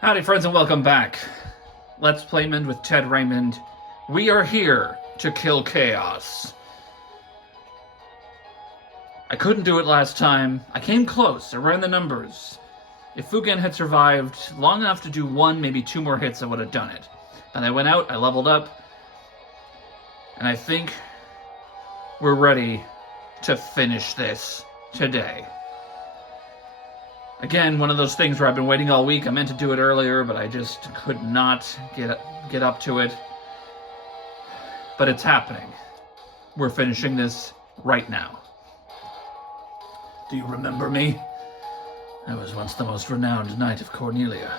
Howdy, friends, and welcome back. Let's Playmond with Ted Raymond. We are here to kill chaos. I couldn't do it last time. I came close. I ran the numbers. If Fugen had survived long enough to do one, maybe two more hits, I would have done it. Then I went out, I leveled up, and I think we're ready to finish this today. Again, one of those things where I've been waiting all week. I meant to do it earlier, but I just could not get up to it. But it's happening. We're finishing this right now. Do you remember me? I was once the most renowned knight of Cornelia.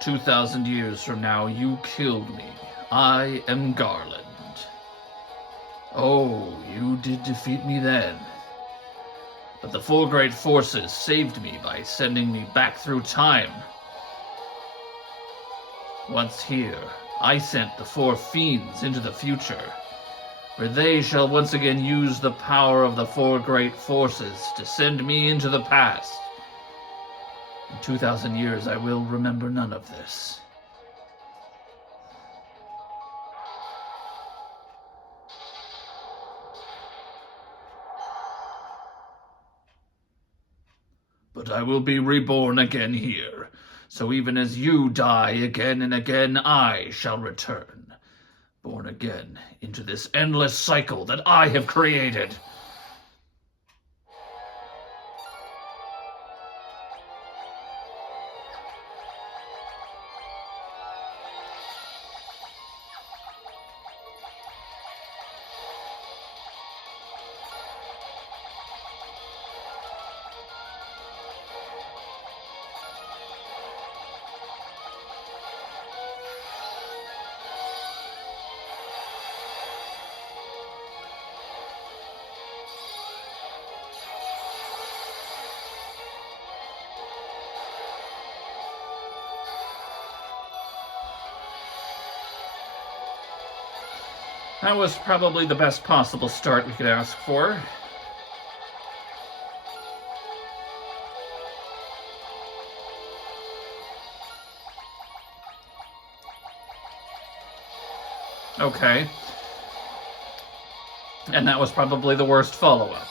2,000 years from now, you killed me. I am Garland. Oh, you did defeat me then. But the four great forces saved me by sending me back through time. Once here, I sent the four fiends into the future, where they shall once again use the power of the four great forces to send me into the past. In 2,000 years, I will remember none of this. But I will be reborn again here, so even as you die again and again, I shall return, born again into this endless cycle that I have created. That was probably the best possible start we could ask for. Okay. And that was probably the worst follow-up.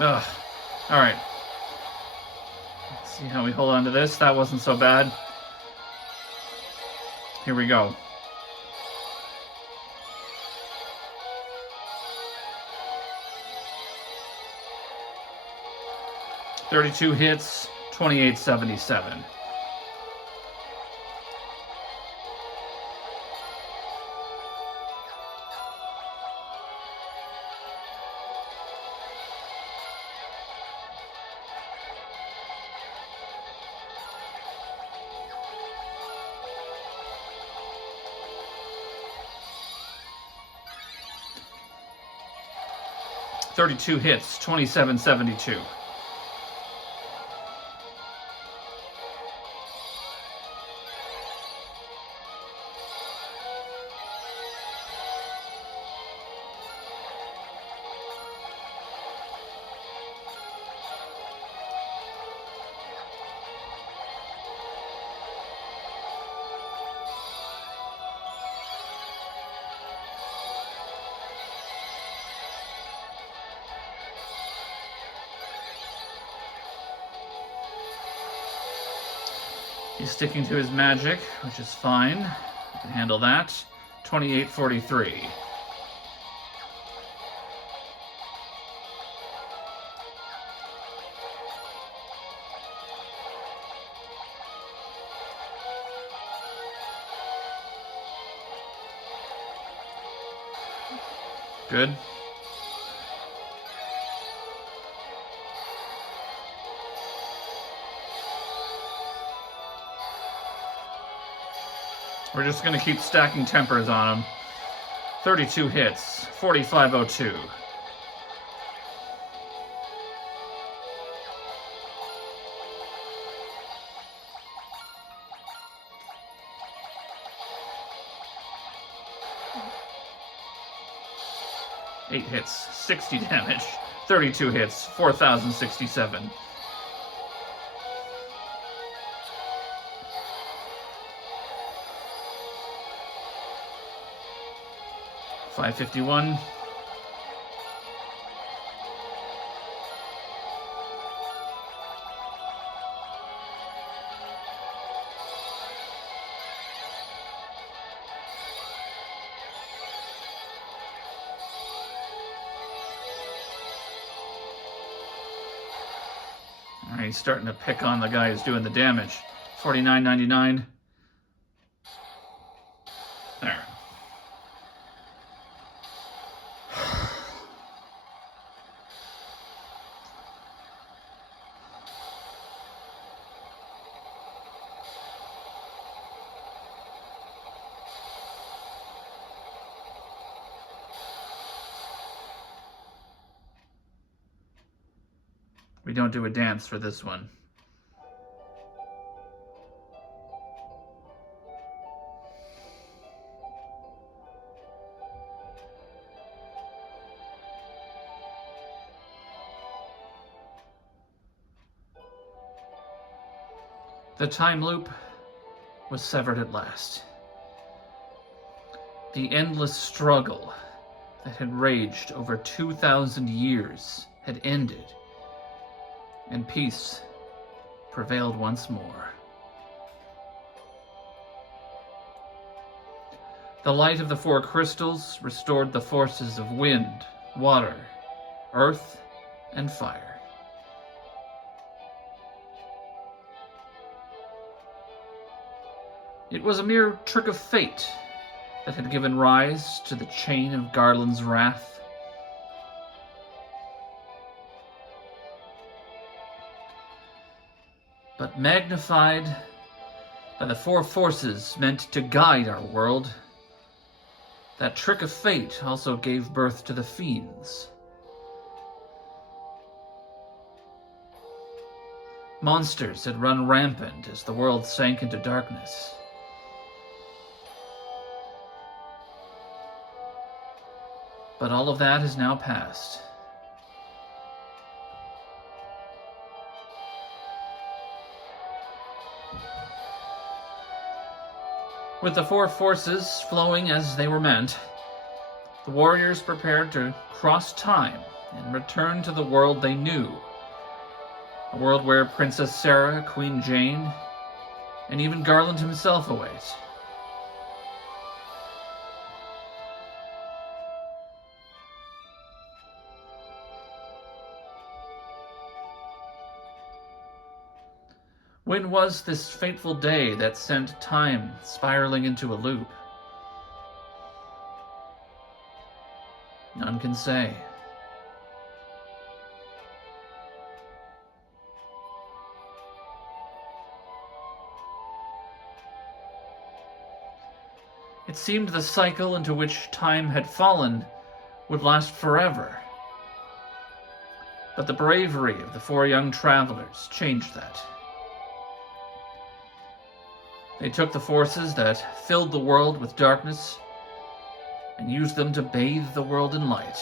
Ugh. Alright. Let's see how we hold on to this. That wasn't so bad. Here we go. "32 hits, 2877. "32 hits, 2772. He's sticking to his magic, which is fine. I can handle that. 2843. Good. We're just going to keep stacking tempers on him. 32 hits, 4502. Eight hits, 60 damage. 32 hits, 4067. $551. Alright, he's starting to pick on the guy who's doing the damage. $49.99. There. We don't do a dance for this one. The time loop was severed at last. The endless struggle that had raged over 2,000 years had ended, and peace prevailed once more. The light of the four crystals restored the forces of wind, water, earth, and fire. It was a mere trick of fate that had given rise to the chain of Garland's wrath. But magnified by the four forces meant to guide our world, that trick of fate also gave birth to the fiends. Monsters had run rampant as the world sank into darkness. But all of that is now past. With the four forces flowing as they were meant, the warriors prepared to cross time and return to the world they knew. A world where Princess Sarah, Queen Jane, and even Garland himself await. When was this fateful day that sent time spiraling into a loop? None can say. It seemed the cycle into which time had fallen would last forever. But the bravery of the four young travelers changed that. They took the forces that filled the world with darkness and used them to bathe the world in light.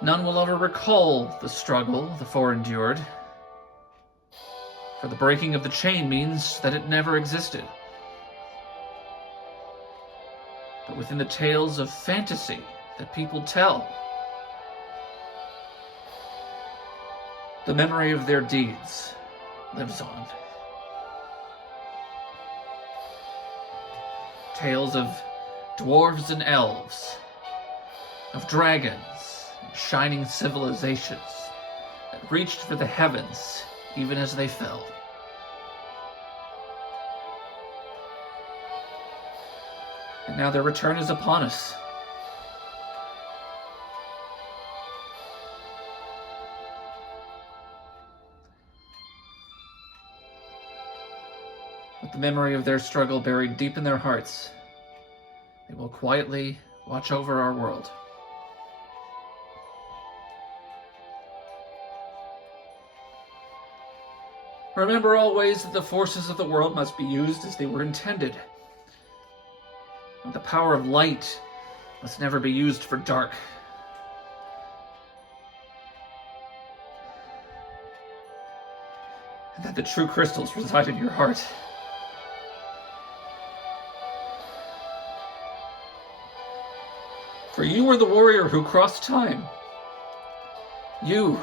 None will ever recall the struggle the four endured, for the breaking of the chain means that it never existed. But within the tales of fantasy that people tell, the memory of their deeds lives on. Tales of dwarves and elves, of dragons and shining civilizations that reached for the heavens even as they fell. And now their return is upon us. With the memory of their struggle buried deep in their hearts, they will quietly watch over our world. Remember always that the forces of the world must be used as they were intended. The power of light must never be used for dark. And that the true crystals reside in your heart. For you are the warrior who crossed time. You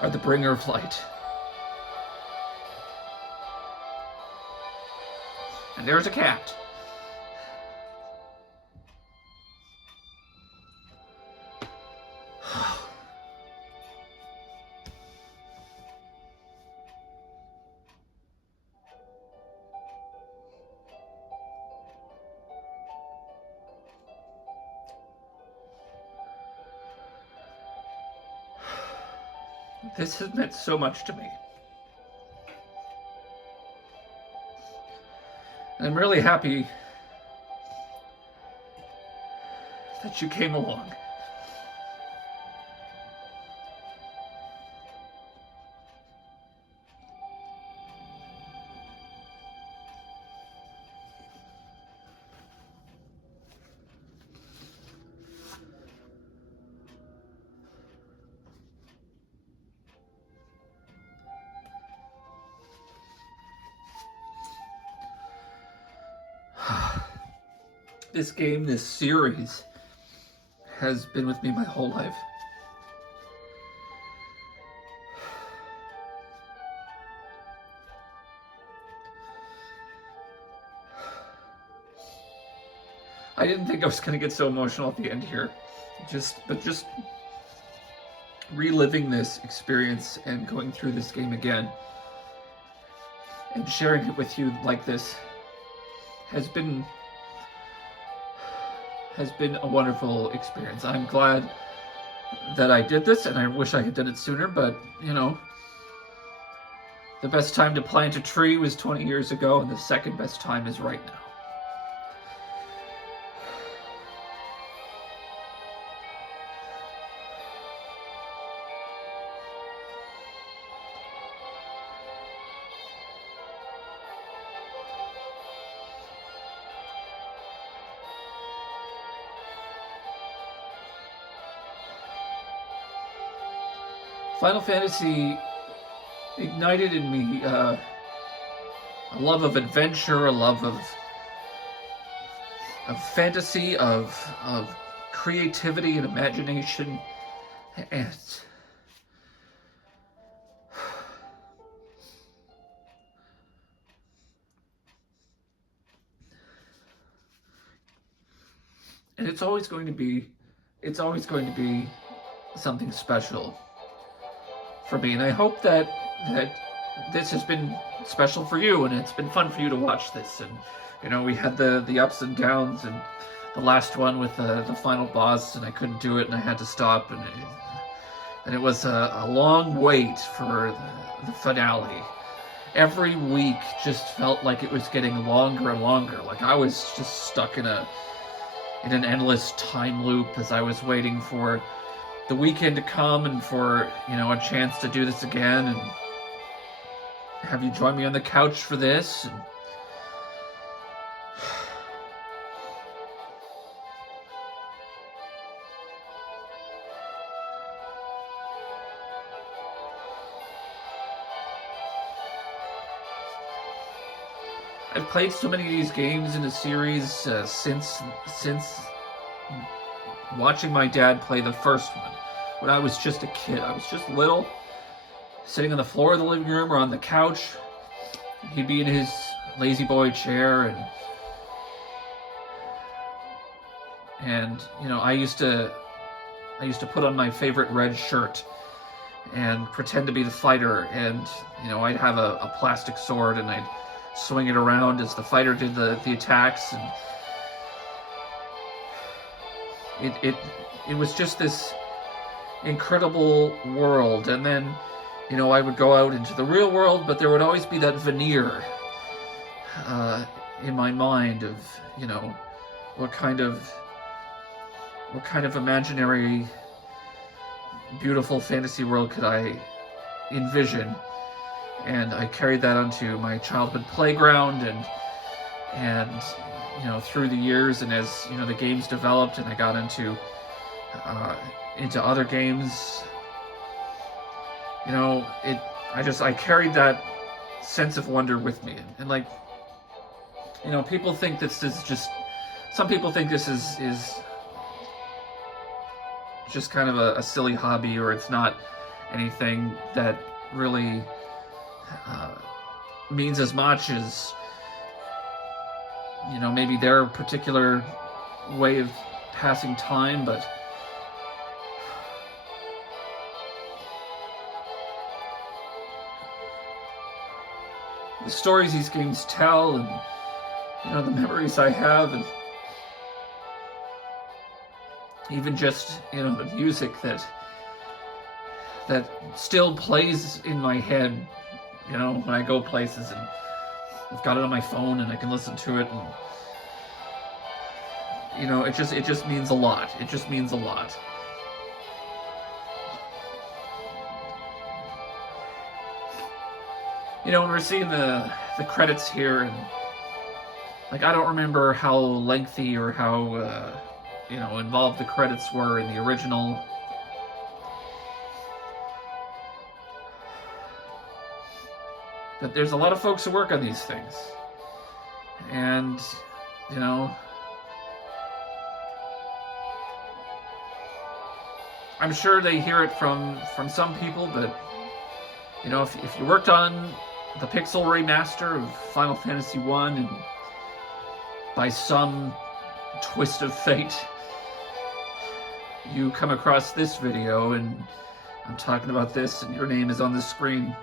are the bringer of light. And there's a cat. This has meant so much to me. And I'm really happy that you came along. This game, this series, has been with me my whole life. I didn't think I was going to get so emotional at the end here. But just reliving this experience and going through this game again and sharing it with you like this has been a wonderful experience. I'm glad that I did this, and I wish I had done it sooner, but, you know, the best time to plant a tree was 20 years ago, and the second best time is right now. Final Fantasy ignited in me a love of adventure, a love of fantasy, of creativity and imagination, and it's always going to be something special for me, and I hope that this has been special for you, and it's been fun for you to watch this. And you know, we had the ups and downs, and the last one with the final boss, and I couldn't do it, and I had to stop, and it was a long wait for the finale. Every week just felt like it was getting longer and longer. Like I was just stuck in an endless time loop as I was waiting for the weekend to come and for, you know, a chance to do this again and have you join me on the couch for this. And I've played so many of these games in a series since watching my dad play the first one. When I was just a kid, I was just little, sitting on the floor of the living room or on the couch. He'd be in his lazy boy chair, and you know, I used to put on my favorite red shirt and pretend to be the fighter, and you know, I'd have a plastic sword, and I'd swing it around as the fighter did the attacks, and it was just this incredible world. And then, I would go out into the real world, but there would always be that veneer in my mind of, what kind of imaginary, beautiful fantasy world could I envision. And I carried that onto my childhood playground, and through the years, and as the games developed and I got into other games, I carried that sense of wonder with me. And like, people think this is just, some people think this is just kind of a silly hobby, or it's not anything that really means as much as maybe their particular way of passing time. But the stories these games tell, and the memories I have, and even just the music that still plays in my head when I go places, and I've got it on my phone and I can listen to it, and it just means a lot. It just means a lot. When we're seeing the credits here, and like, I don't remember how lengthy or how involved the credits were in the original. But there's a lot of folks who work on these things, and I'm sure they hear it from some people, but if you worked on the Pixel remaster of Final Fantasy I, and by some twist of fate you come across this video, and I'm talking about this, and your name is on the screen,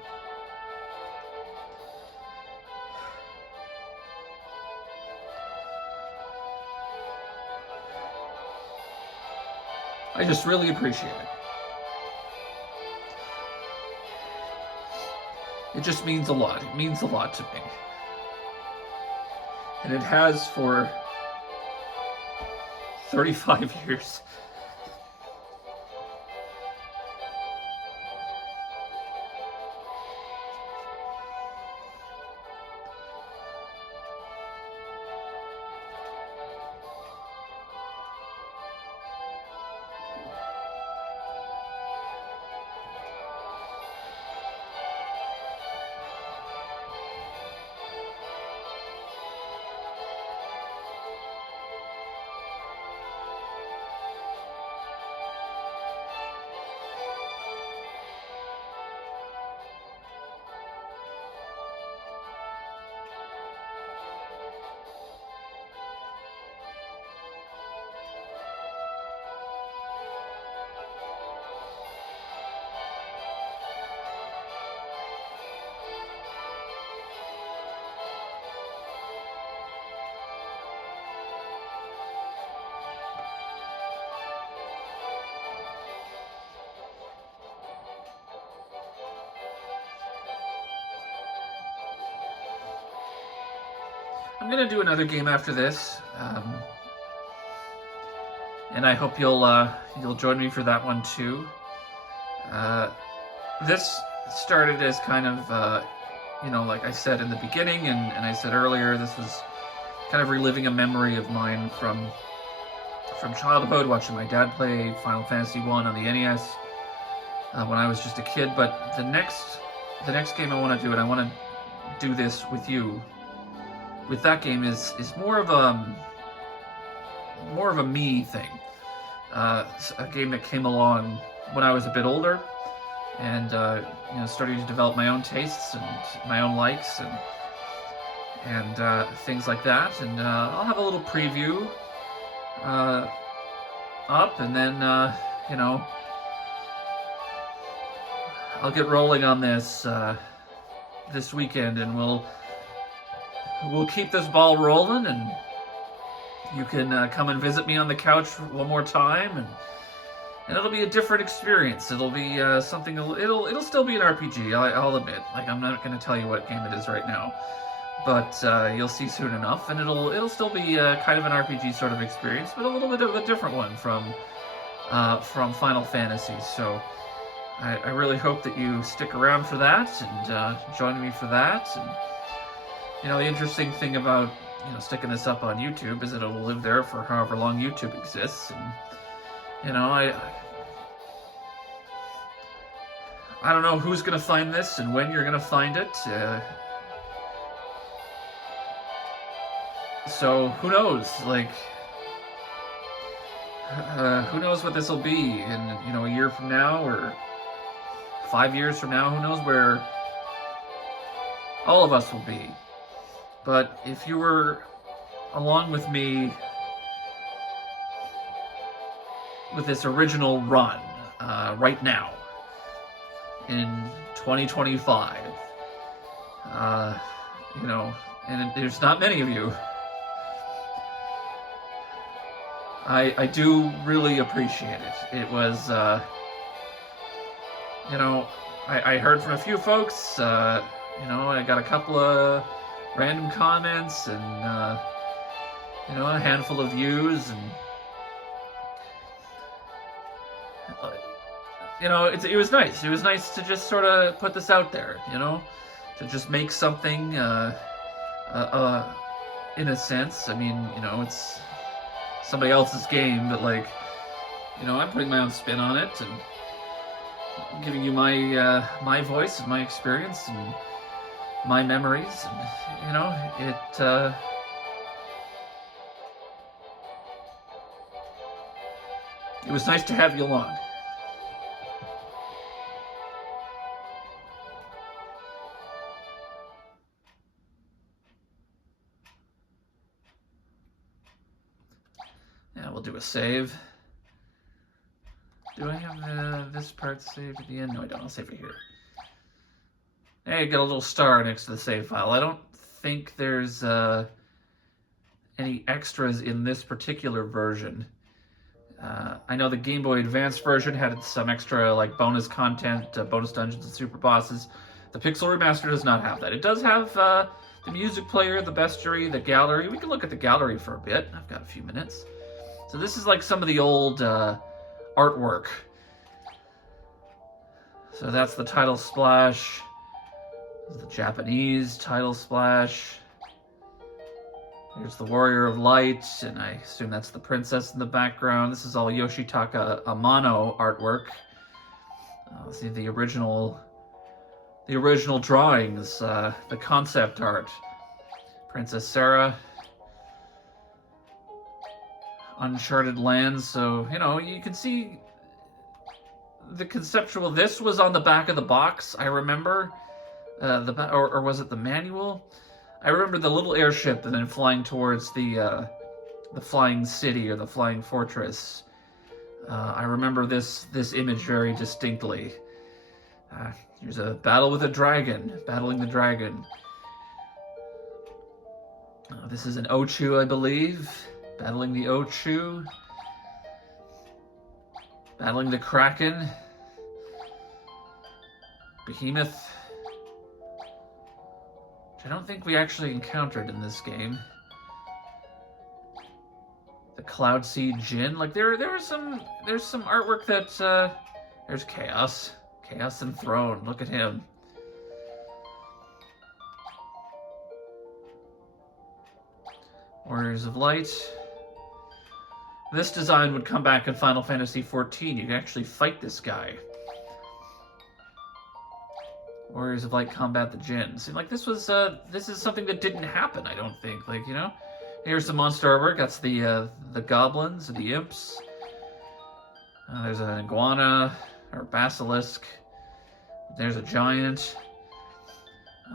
I just really appreciate it. It just means a lot. It means a lot to me. And it has for 35 years. I'm gonna do another game after this, and I hope you'll join me for that one too. This started as kind of like I said in the beginning, and I said earlier, this was kind of reliving a memory of mine from childhood, watching my dad play Final Fantasy I on the NES when I was just a kid. But the next game I want to do, and I want to do this with you, with that game, is more of a me thing. A game that came along when I was a bit older, and starting to develop my own tastes and my own likes and things like that. And I'll have a little preview up, and then I'll get rolling on this this weekend, and we'll we'll keep this ball rolling, and you can come and visit me on the couch one more time, and it'll be a different experience. It'll be something. It'll still be an RPG. I'll admit. Like, I'm not going to tell you what game it is right now, but you'll see soon enough, and it'll still be kind of an RPG sort of experience, but a little bit of a different one from Final Fantasy. So I really hope that you stick around for that and join me for that. And the interesting thing about sticking this up on YouTube is that it'll live there for however long YouTube exists. And I don't know who's gonna find this and when you're gonna find it. So who knows? Like, who knows what this will be in a year from now or 5 years from now? Who knows where all of us will be? But if you were along with me with this original run right now in 2025, and there's not many of you, I do really appreciate it. It was, I heard from a few folks, I got a couple of random comments and, a handful of views, and, it was nice. It was nice to just sort of put this out there, to just make something, in a sense. I mean, it's somebody else's game, but like, I'm putting my own spin on it and giving you my my voice and my experience and my memories, and it was nice to have you along. Yeah, we'll do a save. Do I have this part saved at the end? No, I don't. I'll save it here. Hey, got a little star next to the save file. I don't think there's any extras in this particular version. I know the Game Boy Advance version had some extra like bonus content, bonus dungeons and super bosses. The Pixel Remaster does not have that. It does have the music player, the bestiary, the gallery. We can look at the gallery for a bit. I've got a few minutes. So this is like some of the old artwork. So that's the title splash. This is the Japanese title splash. Here's the Warrior of Light, and I assume that's the princess in the background. This is all Yoshitaka Amano artwork. See the original drawings, the concept art. Princess Sarah. Uncharted Lands, so, you can see the conceptual. This was on the back of the box, I remember. Or was it the manual? I remember the little airship and then flying towards the flying city or the flying fortress. I remember this image very distinctly. Here's a battle with a dragon, battling the dragon. This is an Ochu, I believe, battling the Ochu. Battling the Kraken. Behemoth. I don't think we actually encountered in this game. The Cloud Seed Djinn. Like there's some artwork that there's Chaos. Chaos Enthroned. Look at him. Warriors of Light. This design would come back in Final Fantasy XIV. You can actually fight this guy. Warriors of Light combat the Djinn. See, like this is something that didn't happen, I don't think. Like, here's the monster artwork. That's the goblins, the imps. There's an iguana or basilisk. There's a giant.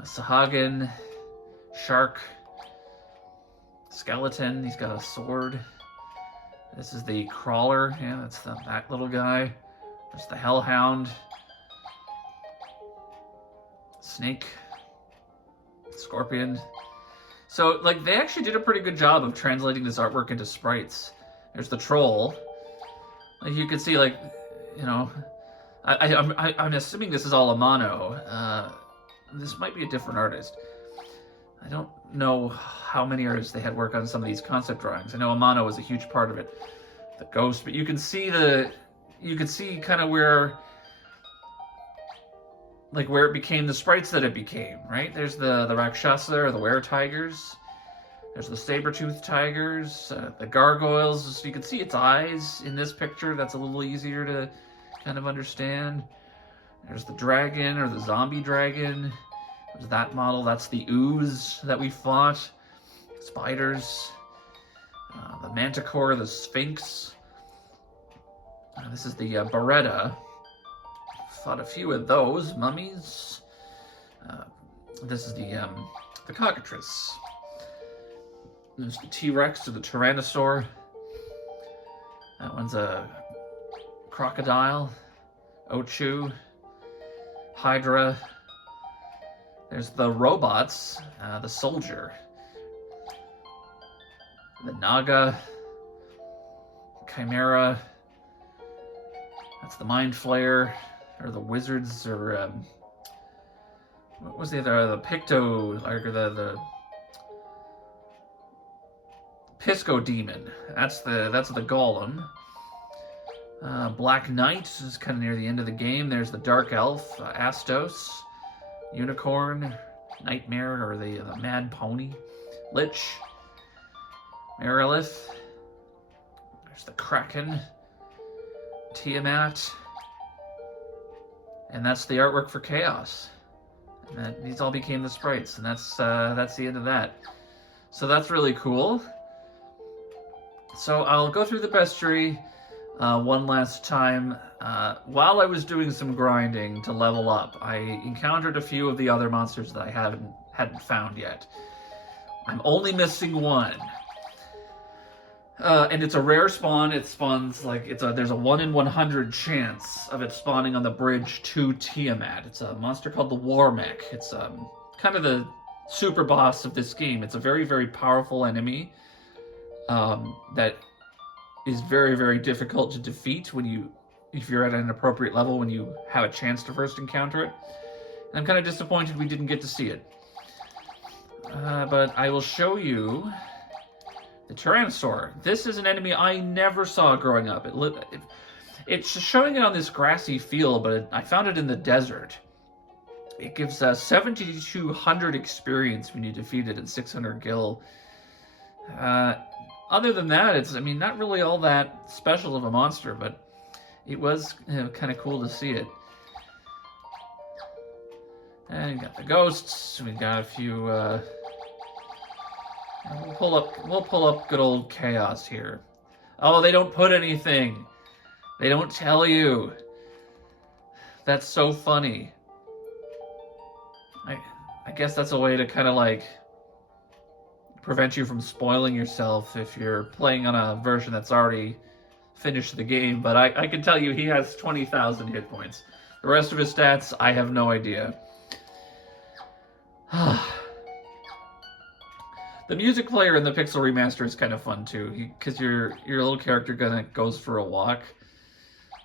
Sahagin, shark, skeleton. He's got a sword. This is the crawler. Yeah, that's that little guy. There's the hellhound. Snake, scorpion. So, like, they actually did a pretty good job of translating this artwork into sprites. There's the troll. Like, you can see, like, you know, I'm assuming this is all a mono. This might be a different artist. I don't know how many artists they had work on some of these concept drawings. I know Amano was a huge part of it. The ghost, but you can see kind of where it became the sprites that it became, right? There's the Rakshasa or the were-tigers. There's the saber-toothed tigers, the gargoyles. So you can see its eyes in this picture. That's a little easier to kind of understand. There's the dragon or the zombie dragon. There's that model. That's the ooze that we fought. Spiders. The manticore, the sphinx. This is the Beretta. Fought a few of those. Mummies. This is the cockatrice. There's the T-Rex or the Tyrannosaur. That one's a crocodile. Ochu. Hydra. There's the robots. The soldier. The Naga. Chimera. That's the Mind Flayer. Or the wizards, or what was the other? The Picto, or the Pisco Demon. That's the Golem. Black Knight is kind of near the end of the game. There's the Dark Elf, Astos, Unicorn, Nightmare, or the Mad Pony, Lich, Merilith. There's the Kraken, Tiamat. And that's the artwork for Chaos. And these all became the sprites, and that's the end of that. So that's really cool. So I'll go through the bestiary one last time. While I was doing some grinding to level up, I encountered a few of the other monsters that I hadn't found yet. I'm only missing one. And it's a rare spawn. It spawns like there's a 1 in 100 chance of it spawning on the bridge to Tiamat. It's a monster called the War Mech. It's kind of the super boss of this game. It's a very, very powerful enemy that is very, very difficult to defeat if you're at an appropriate level, when you have a chance to first encounter it. And I'm kind of disappointed we didn't get to see it. But I will show you the Tyrannosaur. This is an enemy I never saw growing up. It's showing it on this grassy field, but I found it in the desert. It gives 7,200 experience when you defeat it and 600 gil. Other than that, it's not really all that special of a monster, but it was kind of cool to see it. And you got the ghosts. We got a few. We'll pull up good old Chaos here. Oh, they don't put anything. They don't tell you. That's so funny. I guess that's a way to kind of like prevent you from spoiling yourself if you're playing on a version that's already finished the game. But I can tell you he has 20,000 hit points. The rest of his stats, I have no idea. The music player in the Pixel Remaster is kind of fun too, because your little character goes for a walk.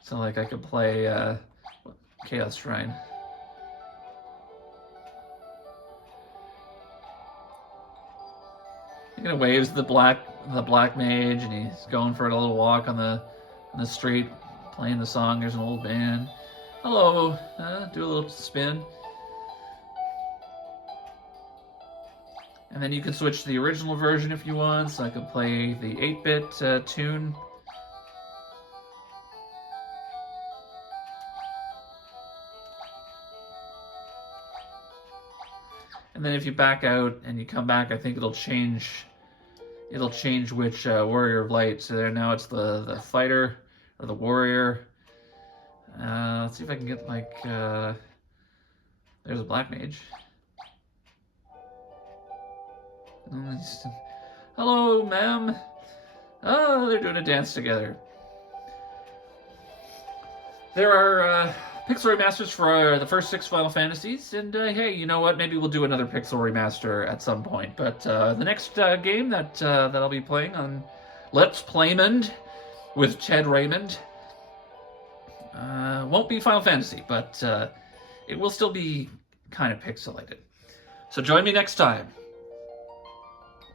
So like I could play Chaos Shrine. He kind of waves the black mage, and he's going for a little walk on the street, playing the song. There's an old band. Hello, do a little spin. And then you can switch to the original version if you want, so I could play the 8-bit tune. And then if you back out and you come back, I think it'll change which Warrior of Light. So there now it's the fighter or the warrior. Let's see if I can get like there's a black mage. Hello, ma'am. Oh, they're doing a dance together. There are Pixel remasters for the first 6 Final Fantasies, and hey, you know what? Maybe we'll do another Pixel remaster at some point. But the next game that I'll be playing on Let's Playmond with Ted Raymond won't be Final Fantasy, but it will still be kind of pixelated. So join me next time